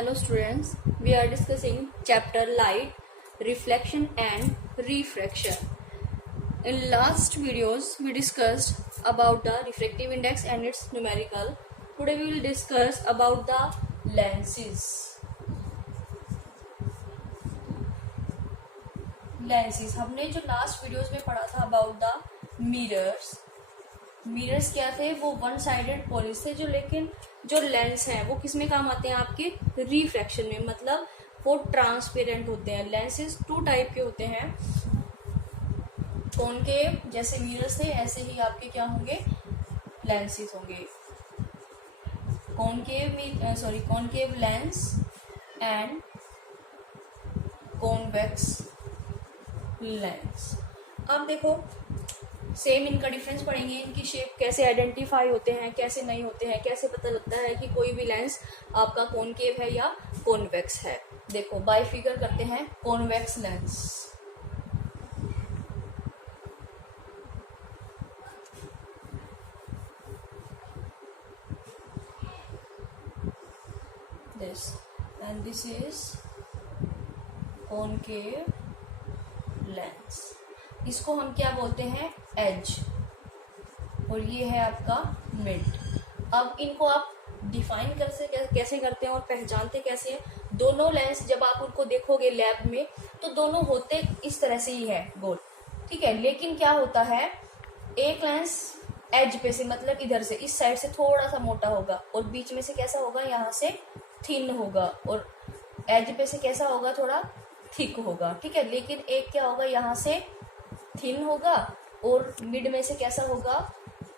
Hello students, we are discussing chapter light, reflection and refraction. In last videos we discussed about the refractive index and its numerical. Today we will discuss about the lenses. Lenses हमने जो last videos में पढ़ा था about the mirrors क्या थे, वो one sided polish थे, जो लेकिन जो लेंस हैं वो किस में काम आते हैं, आपके रिफ्रैक्शन में, मतलब वो ट्रांसपेरेंट होते हैं। लेंसेज टू टाइप के होते हैं, कॉनकेव जैसे मिरर्स थे ऐसे ही आपके क्या होंगे, लेंसेज होंगे। Concave lens and convex lens. अब देखो सेम इनका डिफरेंस पढ़ेंगे, इनकी शेप कैसे आइडेंटिफाई होते हैं, कैसे नहीं होते हैं, कैसे पता लगता है कि कोई भी लेंस आपका कॉनकेव है या कॉन्वेक्स है। देखो बाय फिगर करते हैं convex lens. This and this is concave lens. इसको हम क्या बोलते हैं, एज, और ये है आपका मिड। अब इनको आप डिफाइन कैसे करते हैं और पहचानते कैसे हैं। दोनों लेंस जब आप उनको देखोगे लैब में तो दोनों होते इस तरह से ही है, गोल, ठीक है। लेकिन क्या होता है, एक लेंस एज पे से, मतलब इधर से इस साइड से थोड़ा सा मोटा होगा और बीच में से कैसा होगा, यहाँ से थिन होगा, और एज पे से कैसा होगा, थोड़ा थिक होगा, ठीक है। लेकिन एक क्या होगा, यहाँ से थिन होगा और मिड में से कैसा होगा,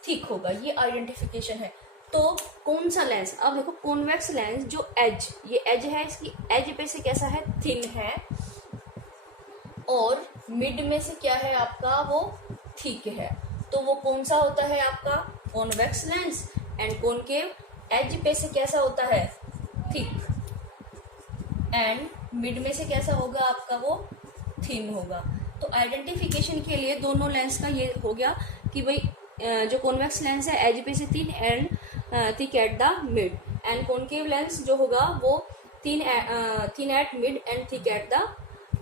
थिक होगा। ये आइडेंटिफिकेशन है। तो कौन सा लेंस, अब देखो कॉन्वेक्स लेंस जो एज, ये एज है, इसकी एज पे से कैसा है, थिन है, और मिड में से क्या है आपका, वो थिक है। तो वो कौन सा होता है आपका, convex lens. And concave edge पे से कैसा होता है, थिक, एंड मिड में से कैसा होगा आपका, वो थिन होगा। तो आइडेंटिफिकेशन के लिए दोनों लेंस का ये हो गया कि भाई जो कॉन्वेक्स लेंस है एज पे से thin and thick at the mid, and concave lens जो होगा वो thin at mid and thick at the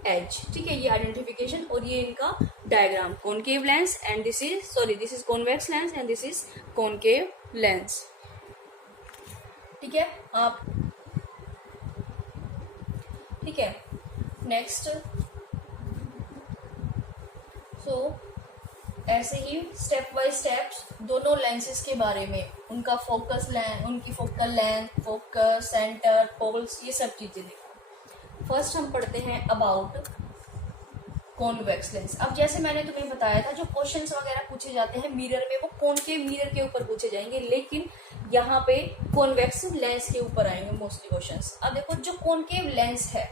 edge, ठीक है। ये आइडेंटिफिकेशन और ये इनका diagram, concave lens and this is convex lens and this is concave lens, ठीक है आप, ठीक है। नेक्स्ट, ऐसे ही स्टेप बाय स्टेप्स दोनों लेंसेज के बारे में, उनका फोकस लेंथ, उनकी focal length, focus, centre, poles, ये सब चीजें देखो। फर्स्ट हम पढ़ते हैं अबाउट कॉन्वेक्स लेंस। अब जैसे मैंने तुम्हें बताया था, जो क्वेश्चंस वगैरह पूछे जाते हैं मिरर में, वो कॉनकेव मिरर के ऊपर पूछे जाएंगे, लेकिन यहाँ पे कॉन्वेक्स लेंस के ऊपर आएंगे मोस्टली क्वेश्चंस। अब देखो जो कॉनकेव लेंस है,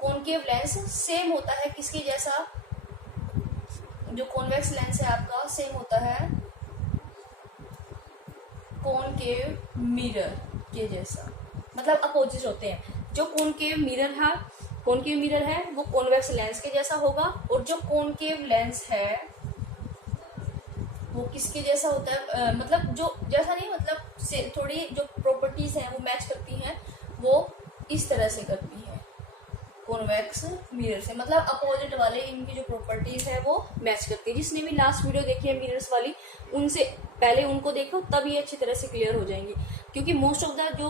कॉनकेव लेंस सेम होता है किसके जैसा, जो कॉन्वेक्स लेंस है आपका सेम होता है कॉनकेव मिरर के जैसा, मतलब अपोजिट होते हैं। जो कॉनकेव मिरर है वो कॉन्वेक्स लेंस के जैसा होगा, और जो कॉनकेव लेंस है वो किसके जैसा होता है, मतलब जो जैसा नहीं, मतलब से थोड़ी जो प्रॉपर्टीज हैं वो मैच करती हैं, वो इस तरह से करती है कॉन्वेक्स मिरर से, मतलब अपोजिट वाले इनकी जो प्रॉपर्टीज है वो मैच करती है। जिसने भी लास्ट वीडियो देखी है मिरर्स वाली, उनसे पहले उनको देखो, तब ये अच्छी तरह से क्लियर हो जाएंगी, क्योंकि मोस्ट ऑफ द जो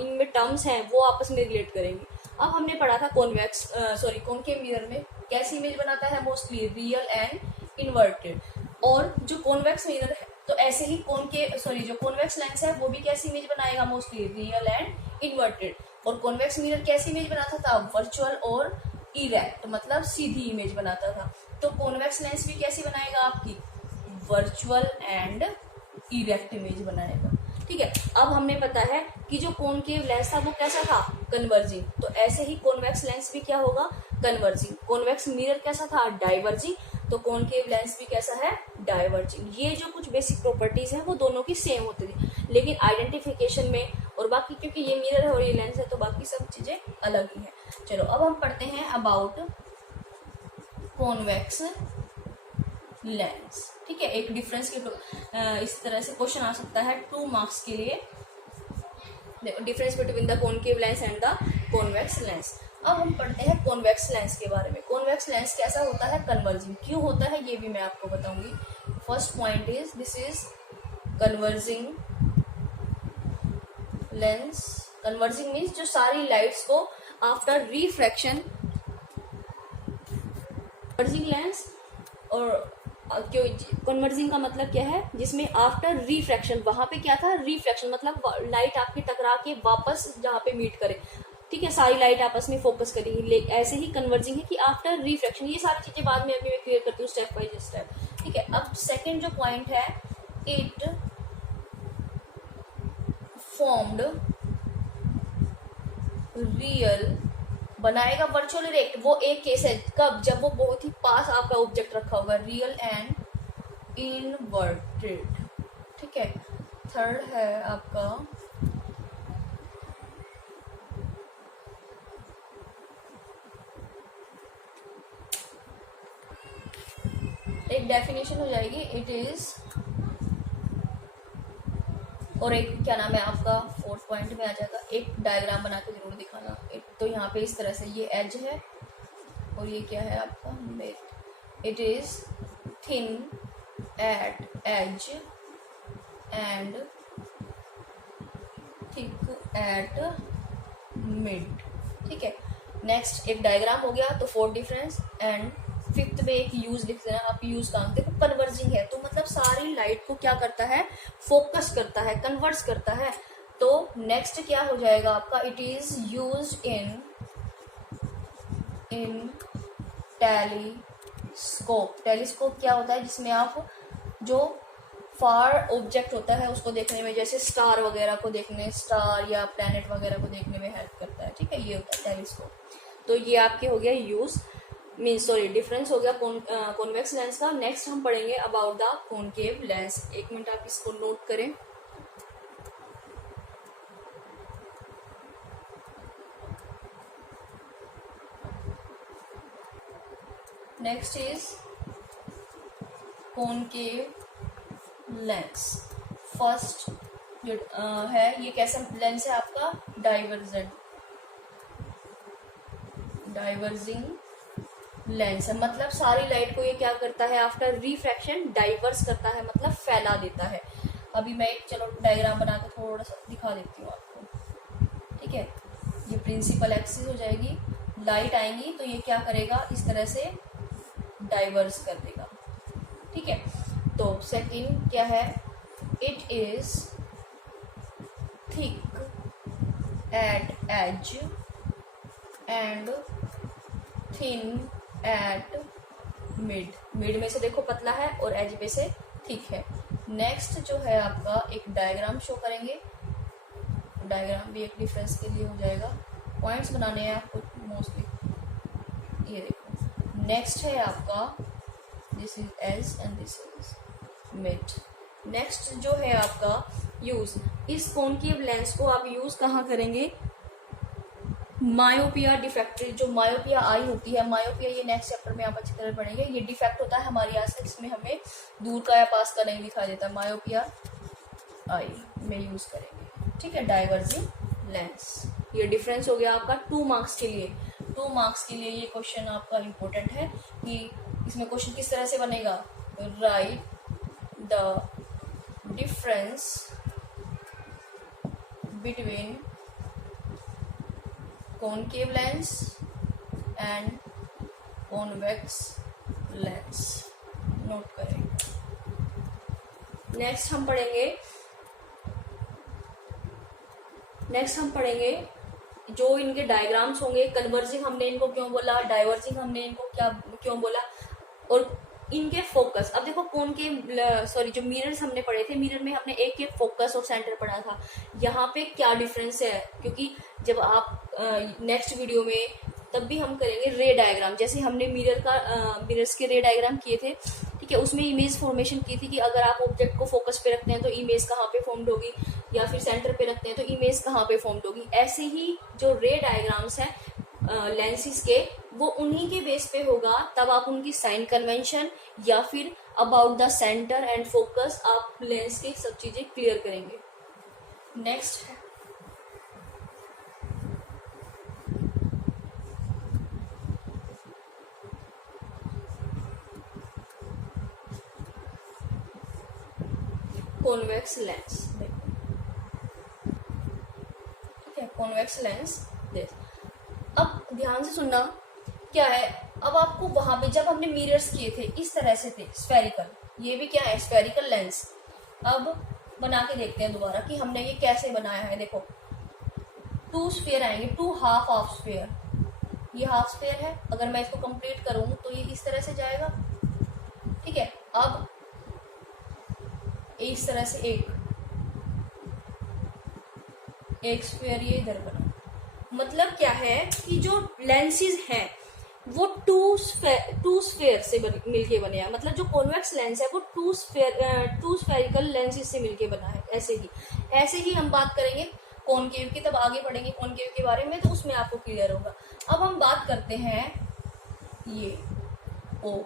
इनमें टर्म्स हैं वो आपस में रिलेट करेंगे। अब हमने पढ़ा था कॉनकेव मिरर में कैसी इमेज बनाता है, मोस्टली रियल एंड इन्वर्टेड। और जो कॉन्वेक्स मिरर है तो ऐसे ही जो कॉन्वेक्स लेंस है वो भी कैसी इमेज बनाएगा, मोस्टली रियल एंड इन्वर्टेड। और कॉन्वेक्स मिरर कैसी इमेज बनाता था, वर्चुअल और इरेक्ट, मतलब सीधी इमेज बनाता था। तो कॉन्वेक्स लेंस भी कैसी बनाएगा, आपकी वर्चुअल एंड इरेक्ट इमेज बनाएगा, ठीक है। अब हमें पता है कि जो कॉनकेव लेंस था वो कैसा था, कन्वर्जिंग। तो ऐसे ही कॉन्वेक्स लेंस भी क्या होगा, कन्वर्जिंग। कॉन्वेक्स मिरर कैसा था, डाइवर्जिंग। तो कॉनकेव लेंस भी कैसा है, डाइवर्जिंग। ये जो कुछ बेसिक प्रॉपर्टीज हैं वो दोनों की सेम होती थी, लेकिन आइडेंटिफिकेशन में और बाकी, क्योंकि ये मिरर है और ये लेंस है तो बाकी सब चीजें अलग ही हैं। चलो अब हम पढ़ते हैं अबाउट कॉन्वेक्स लेंस, ठीक है। एक डिफरेंस के इस तरह से क्वेश्चन आ सकता है 2 मार्क्स के लिए। Difference between the concave lens and the convex lens. अब हम पढ़ते हैं कॉन्वेक्स लेंस के बारे में। कॉन्वेक्स लेंस कैसा होता है, कन्वर्जिंग। क्यों होता है ये भी मैं आपको बताऊंगी। First point is this is converging lens. Converging means जो सारी लाइट्स को आफ्टर रिफ्रैक्शन, कन्वर्जिंग लेंस। और क्यों कन्वर्जिंग का मतलब क्या है, जिसमें आफ्टर रिफ्रैक्शन, वहां पे क्या था, रिफ्रैक्शन मतलब लाइट आपकी टकरा के वापस जहाँ पे मीट करे, ठीक है, सारी लाइट आपस में फोकस करेगी। ऐसे ही कन्वर्जिंग है कि आफ्टर रिफ्रैक्शन। ये सारी चीजें बाद में अभी मैं क्लियर करती हूँ स्टेप बाय स्टेप, ठीक है। अब सेकंड जो पॉइंट है, इट फॉर्म्ड रियल, बनाएगा वर्चुअल इरेक्ट। वो एक केस है कब, जब वो बहुत ही पास आपका ऑब्जेक्ट रखा होगा, रियल एंड इनवर्टेड, ठीक है। थर्ड है आपका एक डेफिनेशन हो जाएगी, इट इज, और एक क्या नाम है आपका, फोर्थ पॉइंट में आ जाएगा, एक डायग्राम बना के जरूर दिखाना। तो यहाँ पे इस तरह से ये एज है और ये क्या है आपका mid. It is thin at edge and thick at mid, ठीक है। नेक्स्ट एक डायग्राम हो गया, तो फोर्थ डिफरेंस। एंड फिफ्थ में एक यूज लिख देना आप, यूज का देखो, कन्वर्जिंग है तो मतलब सारी लाइट को क्या करता है, फोकस करता है, कन्वर्स करता है। तो नेक्स्ट क्या हो जाएगा आपका, it is used in telescope. Telescope क्या होता है, जिसमें आप जो फार ऑब्जेक्ट होता है उसको देखने में, जैसे स्टार वगैरह को देखने, स्टार या प्लैनेट वगैरह को देखने में हेल्प करता है, ठीक है, ये होता है टेलीस्कोप। तो ये आपके हो गया यूज, मीन्स सॉरी डिफरेंस हो गया कॉन्वेक्स लेंस का। नेक्स्ट हम पढ़ेंगे अबाउट द कॉनकेव लेंस। एक मिनट आप इसको नोट करें। Next is concave lens. First जो है, ये कैसा लेंस है आपका, डाइवर्जिंग लेंस है। मतलब सारी लाइट को ये क्या करता है, आफ्टर रिफ्रैक्शन डाइवर्स करता है, मतलब फैला देता है। अभी मैं एक चलो डायग्राम बना के थोड़ा सा दिखा देती हूँ आपको, ठीक है। ये प्रिंसिपल एक्सिस हो जाएगी, लाइट आएंगी तो ये क्या करेगा, इस तरह से डाइवर्स कर देगा, ठीक है। तो सेकंड क्या है, it is thick at edge and thin at mid. Mid में से देखो पतला है और एज पे से थिक है। नेक्स्ट जो है आपका एक डायग्राम शो करेंगे, डायग्राम भी एक डिफरेंस के लिए हो जाएगा, पॉइंट्स बनाने हैं आपको मोस्टली। ये देखो नेक्स्ट है आपका, this is edge and this is mid. Next जो है आपका यूज, इस कॉनकेव लेंस को आप यूज कहाँ करेंगे, मायोपिया डिफेक्ट, जो मायोपिया आई होती है, मायोपिया ये नेक्स्ट चैप्टर में आप अच्छी तरह पढ़ेंगे। ये डिफेक्ट होता है हमारी आंख से, जिसमें हमें दूर का या पास का नहीं दिखाई देता, मायोपिया आई में यूज करेंगे, ठीक है, डाइवर्जिंग लेंस। ये डिफरेंस हो गया आपका 2 मार्क्स के लिए। 2 मार्क्स के लिए ये क्वेश्चन आपका इम्पोर्टेंट है कि इसमें क्वेश्चन किस तरह से बनेगा, right the difference between concave lens and convex lens, note करेंगे। नेक्स्ट हम पढ़ेंगे जो इनके डायग्राम्स होंगे। कन्वर्जिंग हमने इनको क्यों बोला, डाइवर्जिंग हमने इनको क्यों बोला, और इनके फोकस। अब देखो जो मिरर्स हमने पढ़े थे, मिरर में हमने एक फोकस और सेंटर पढ़ा था। यहाँ पे क्या डिफरेंस है, क्योंकि जब आप नेक्स्ट वीडियो में तब भी हम करेंगे रे डायग्राम, जैसे हमने मिरर्स के रे डायग्राम किए थे, ठीक है। उसमें इमेज फॉर्मेशन की थी कि अगर आप ऑब्जेक्ट को फोकस पे रखते हैं तो इमेज कहाँ पे फॉर्म्ड होगी, या फिर सेंटर पे रखते हैं तो इमेज कहाँ पे फॉर्म्ड होगी। ऐसे ही जो रे डायग्राम्स हैं लेंसेज के, वो उन्हीं के बेस पे होगा, तब आप उनकी साइन कन्वेंशन या फिर about the centre and focus, आप लेंस की सब चीजें क्लियर करेंगे। नेक्स्ट कॉन्वेक्स लेंस, ठीक है, कॉन्वेक्स लेंस दिस। अब ध्यान से सुनना क्या है, अब आपको वहां पे जब हमने मिरर्स किए थे इस तरह से थे स्फेरिकल, ये भी क्या है स्फेरिकल लेंस। अब बना के देखते हैं दोबारा कि हमने ये कैसे बनाया है। देखो 2 स्फीयर आएंगे, 2 हाफ ऑफ स्फीयर, ये हाफ स्फीयर है, अगर मैं इसको कंप्लीट करूं तो ये इस तरह से जाएगा, ठीक है। अब इस तरह से एक स्फीयर ये इधर बना, मतलब क्या है कि जो लेंसेज हैं वो टू स्फेयर से मिलके बने हैं, मतलब जो कॉन्वेक्स लेंस है वो टू स्फेरिकल लेंसेज से मिलके बना है। ऐसे ही हम बात करेंगे कॉनकेव की, तब आगे पढ़ेंगे कॉनकेव के बारे में, तो उसमें आपको क्लियर होगा। अब हम बात करते हैं ये ओ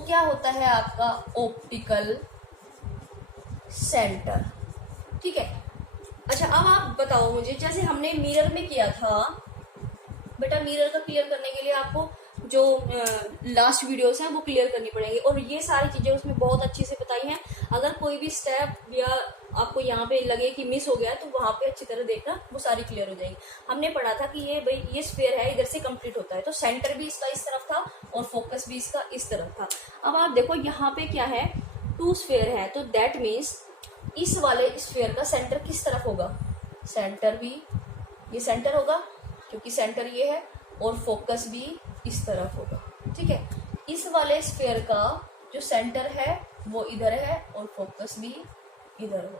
क्या होता है आपका ऑप्टिकल सेंटर, ठीक है। अच्छा अब आप बताओ मुझे, जैसे हमने मिरर में किया था बेटा, मिरर का क्लियर करने के लिए आपको जो लास्ट वीडियोस हैं वो क्लियर करनी पड़ेंगी, और ये सारी चीजें उसमें बहुत अच्छी से बताई हैं। अगर कोई भी स्टेप या आपको यहाँ पे लगे कि मिस हो गया है तो वहां पे अच्छी तरह देखना, वो सारी क्लियर हो जाएगी। हमने पढ़ा था कि ये भाई ये स्फीयर है, इधर से कंप्लीट होता है, तो सेंटर भी इसका इस तरफ था और फोकस भी इसका इस तरफ था। अब आप देखो यहाँ पे क्या है, 2 स्फीयर है, तो दैट मीन्स इस वाले स्फीयर का सेंटर किस तरफ होगा, सेंटर भी ये सेंटर होगा क्योंकि सेंटर ये है, और फोकस भी इस तरफ होगा, ठीक है। इस वाले स्फीयर का जो सेंटर है वो इधर है और फोकस भी इधर होगा,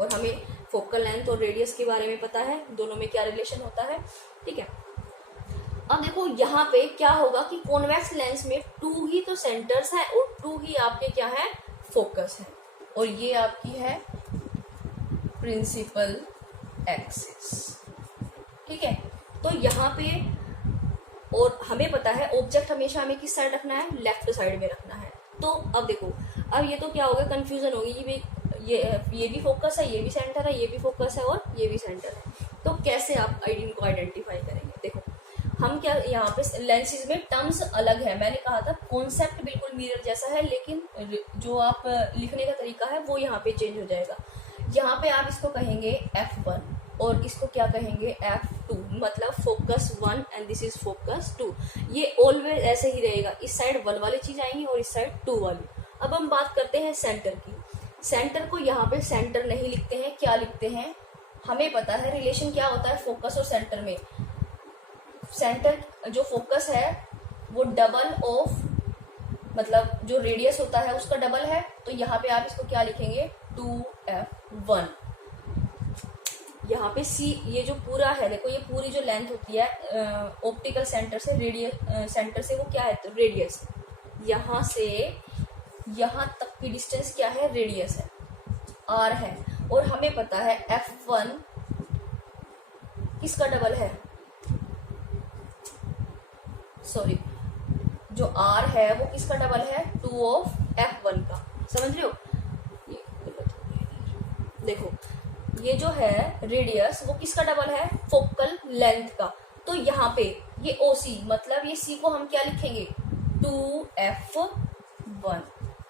और हमें फोकल लेंथ और रेडियस के बारे में पता है, दोनों में क्या रिलेशन होता है, ठीक है। अब देखो यहाँ पे क्या होगा कि कॉन्वेक्स लेंस में 2 ही तो सेंटर्स हैं और 2 ही आपके क्या है फोकस है, और ये आपकी है प्रिंसिपल एक्सिस, ठीक है। तो यहाँ पे, और हमें पता है ऑब्जेक्ट हमेशा हमें किस साइड रखना है, लेफ्ट साइड में रखना है। तो अब देखो, अब ये तो क्या होगा, कंफ्यूजन होगी कि ये भी फोकस है, ये भी सेंटर है, ये भी फोकस है और ये भी सेंटर है, तो कैसे आप इनको आइडेंटिफाई करेंगे। देखो हम क्या, यहाँ पे लेंसेज में टर्म्स अलग है, मैंने कहा था कॉन्सेप्ट बिल्कुल मिरर जैसा है, लेकिन जो आप लिखने का तरीका है वो यहाँ पे चेंज हो जाएगा। यहाँ पे आप इसको कहेंगे F1 और इसको क्या कहेंगे F2, मतलब focus 1 and this is focus 2। ये ऑलवेज ऐसे ही रहेगा, इस साइड 1 वाली चीज आएंगी और इस साइड 2 वाली। अब हम बात करते हैं सेंटर की। सेंटर को यहाँ पे सेंटर नहीं लिखते हैं, क्या लिखते हैं, हमें पता है रिलेशन क्या होता है फोकस और सेंटर में। सेंटर जो फोकस है वो डबल ऑफ, मतलब जो रेडियस होता है उसका डबल है, तो यहाँ पे आप इसको क्या लिखेंगे 2F1। यहाँ पे C ये जो पूरा है, देखो ये पूरी जो लेंथ होती है ऑप्टिकल सेंटर से रेडियस, सेंटर से वो क्या है तो रेडियस, यहाँ से यहाँ तक की डिस्टेंस क्या है रेडियस है, R है, और हमें पता है F1 किसका डबल है, सॉरी जो R है वो किसका डबल है 2 ऑफ F1 का, समझ रहे हो। देखो ये जो है रेडियस वो किसका डबल है फोकल लेंथ का, तो यहाँ पे ये OC, मतलब ये C को हम क्या लिखेंगे 2F1,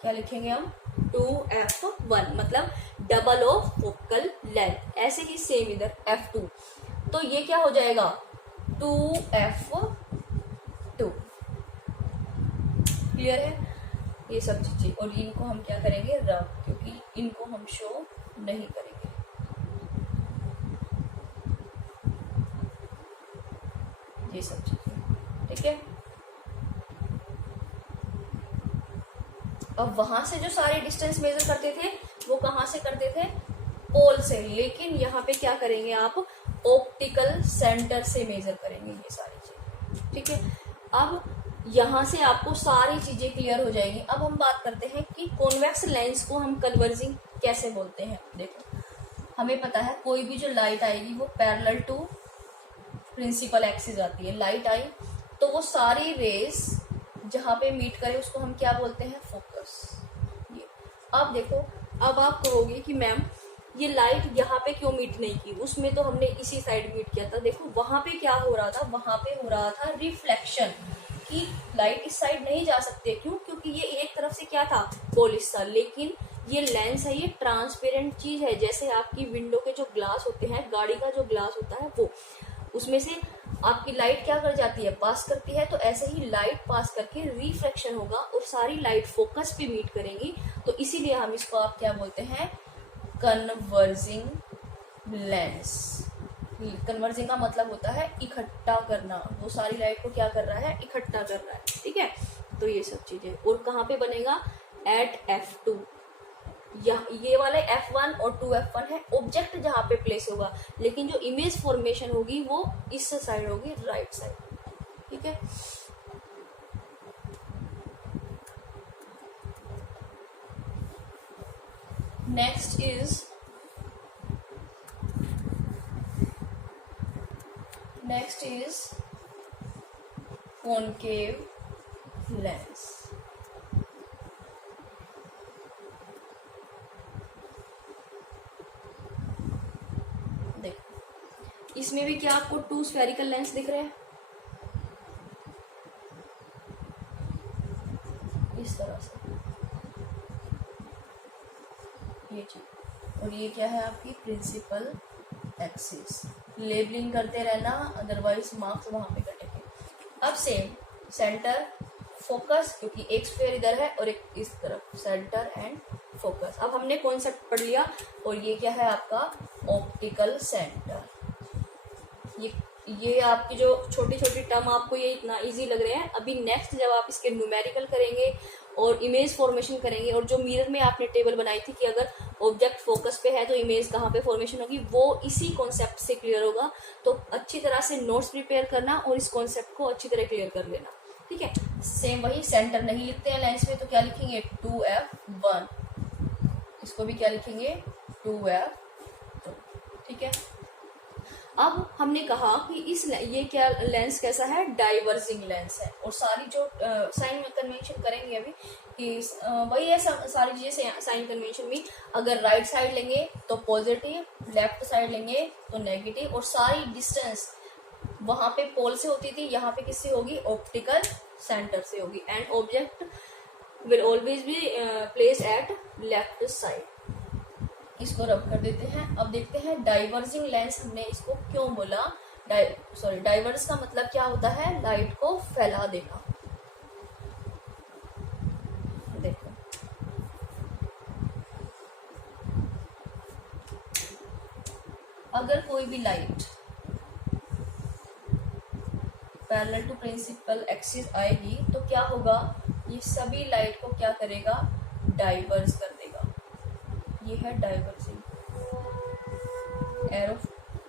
क्या लिखेंगे हम 2F1, मतलब डबल ऑफ फोकल लेंथ। ऐसे ही सेम इधर F2, तो ये क्या हो जाएगा 2F2। क्लियर है ये सब चीजें, और इनको हम क्या करेंगे रब, क्योंकि इनको हम शो नहीं करेंगे। ये सब चीजें ठीक है। अब वहां से जो सारे डिस्टेंस मेजर करते थे वो कहाँ से करते थे पोल से, लेकिन यहाँ पे क्या करेंगे आप ऑप्टिकल सेंटर से मेजर करेंगे ये सारी चीजें, ठीक है। अब यहाँ से आपको सारी चीजें क्लियर हो जाएंगी। अब हम बात करते हैं कि कॉन्वेक्स लेंस को हम कन्वर्जिंग कैसे बोलते हैं। देखो हमें पता है कोई भी जो लाइट आएगी वो पैरेलल टू प्रिंसिपल एक्सिस आती है। लाइट आई तो वो सारी रेस जहाँ पे मीट करे उसको हम क्या बोलते हैं फोकस। ये अब देखो, अब आप कहोगे कि मैम ये लाइट यहाँ पे क्यों मीट नहीं की, उसमें तो हमने इसी साइड मीट किया था। देखो वहां पे क्या हो रहा था, वहां पे हो रहा था रिफ्लेक्शन, कि लाइट इस साइड नहीं जा सकते, क्यों, क्योंकि ये एक तरफ से क्या था पॉलिश था, लेकिन ये लेंस है, ये ट्रांसपेरेंट चीज है, जैसे आपकी विंडो के जो ग्लास होते हैं, गाड़ी का जो ग्लास होता है वो, उसमें से आपकी लाइट क्या कर जाती है, पास करती है। तो ऐसे ही लाइट पास करके रिफ्लेक्शन होगा और सारी लाइट फोकस पे मीट करेंगी। तो इसीलिए हम इसको आप क्या बोलते हैं, कन्वर्जिंग लेंस। कन्वर्जिंग का मतलब होता है इकट्ठा करना, वो सारी लाइट को क्या कर रहा है, इकट्ठा कर रहा है। ठीक है, तो ये सब चीजें। और कहाँ पे बनेगा, एट F2। ये वाले F1 और 2F1 है ऑब्जेक्ट जहाँ पे प्लेस होगा, लेकिन जो इमेज फॉर्मेशन होगी वो इस साइड होगी, राइट साइड। ठीक है, नेक्स्ट इज कॉनकेव लेंस। इसमें भी क्या आपको 2 स्फेरिकल लेंस दिख रहे हैं, इस तरह से ये चीज। और ये क्या है आपकी प्रिंसिपल एक्सिस। लेबलिंग करते रहना, अदरवाइज मार्क्स वहां पे कटेंगे। अब सेम सेंटर फोकस, क्योंकि एक स्फेयर इधर है और एक इस तरफ, सेंटर एंड फोकस। अब हमने कॉन्सेप्ट पढ़ लिया। और ये क्या है आपका ऑप्टिकल सेंटर। ये आपकी जो छोटी छोटी टर्म आपको ये इतना इजी लग रहे हैं, अभी नेक्स्ट जब आप इसके न्यूमेरिकल करेंगे और इमेज फॉर्मेशन करेंगे, और जो मिरर में आपने टेबल बनाई थी कि अगर ऑब्जेक्ट फोकस पे है तो इमेज कहाँ पे फॉर्मेशन होगी, वो इसी कॉन्सेप्ट से क्लियर होगा। तो अच्छी तरह से नोट्स प्रिपेयर करना और इस कॉन्सेप्ट को अच्छी तरह क्लियर कर लेना। ठीक है, सेम वही, सेंटर नहीं लिखते हैं लेंस में तो क्या लिखेंगे, 2F1। इसको भी क्या लिखेंगे, 2F2। ठीक है, अब हमने कहा कि ये क्या लेंस कैसा है, डाइवर्जिंग लेंस है। और सारी जो साइन कन्वेंशन करेंगे अभी कि वही है सारी चीजें साइन कन्वेंशन में। अगर राइट साइड लेंगे तो पॉजिटिव, लेफ्ट साइड लेंगे तो नेगेटिव, और सारी डिस्टेंस वहां पे पोल से होती थी, यहाँ पे किससे होगी, ऑप्टिकल सेंटर से होगी। And object will always be place at left side. इसको रब कर देते हैं। अब देखते हैं डाइवर्जिंग लेंस हमने इसको क्यों बोला। डाइवर्स का मतलब क्या होता है, लाइट को फैला देना। देखो अगर कोई भी light parallel to principal axis आएगी तो क्या होगा, ये सभी लाइट को क्या करेगा, डाइवर्स कर देगा। ये है डाइवर्जिंग। एरो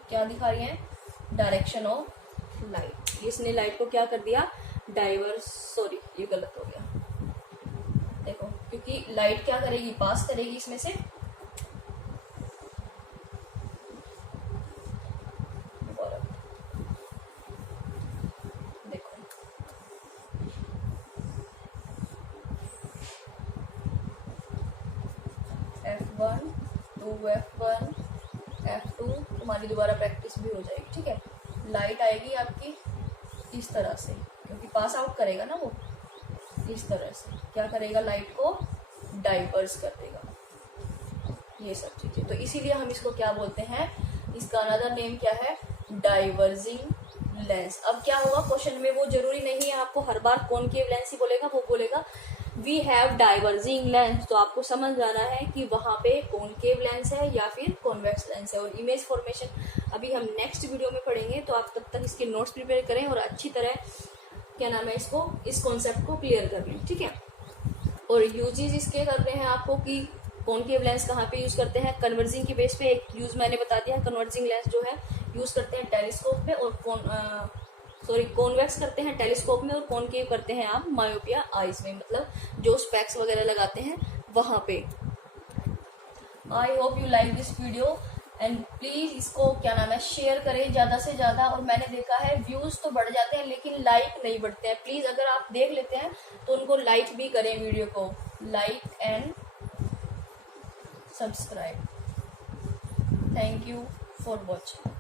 क्या दिखा रही है, डायरेक्शन ऑफ लाइट। इसने लाइट को क्या कर दिया, डाइवर्स, सॉरी ये गलत हो गया। देखो क्योंकि लाइट क्या करेगी, पास करेगी इसमें से, देखो F1 2F1 F2, तुम्हारी दोबारा प्रैक्टिस भी हो जाएगी। ठीक है, लाइट आएगी आपकी इस तरह से, क्योंकि पास आउट करेगा ना वो, इस तरह से क्या करेगा, लाइट को डाइवर्स कर देगा। ये सब चीजें, तो इसीलिए हम इसको क्या बोलते हैं, इसका अनदर नेम क्या है, डाइवर्जिंग लेंस। अब क्या होगा क्वेश्चन में, वो जरूरी नहीं है आपको हर बार कॉनकेव लेंस ही बोलेगा, वो बोलेगा वी हैव डाइवर्जिंग लेंस। तो आपको समझ जाना है कि वहां पे कॉनकेव लेंस है या फिर कॉन्वेक्स लेंस है। और इमेज फॉर्मेशन अभी हम नेक्स्ट वीडियो में पढ़ेंगे, तो आप तब तक इसके नोट्स प्रिपेयर करें और अच्छी तरह क्या नाम है, इसको, इस कॉन्सेप्ट को क्लियर कर लें। ठीक है, और यूजेस इसके कर रहे हैं आपको कि कॉनकेव लेंस कहाँ पे यूज करते हैं, कन्वर्जिंग के बेस पे। एक यूज मैंने बता दिया, कन्वर्जिंग लेंस जो है यूज करते हैं टेलीस्कोप पे, और कॉन्वेक्स करते हैं टेलीस्कोप में, और कॉनकेव करते हैं आप मायोपिया आईज में, मतलब जो स्पेक्स वगैरह लगाते हैं वहां पे। I hope you like this video and please इसको क्या नाम है, शेयर करें ज्यादा से ज्यादा। और मैंने देखा है व्यूज तो बढ़ जाते हैं लेकिन लाइक नहीं बढ़ते हैं। प्लीज अगर आप देख लेते हैं तो उनको लाइक भी करें, वीडियो को like and subscribe. Thank you for watching.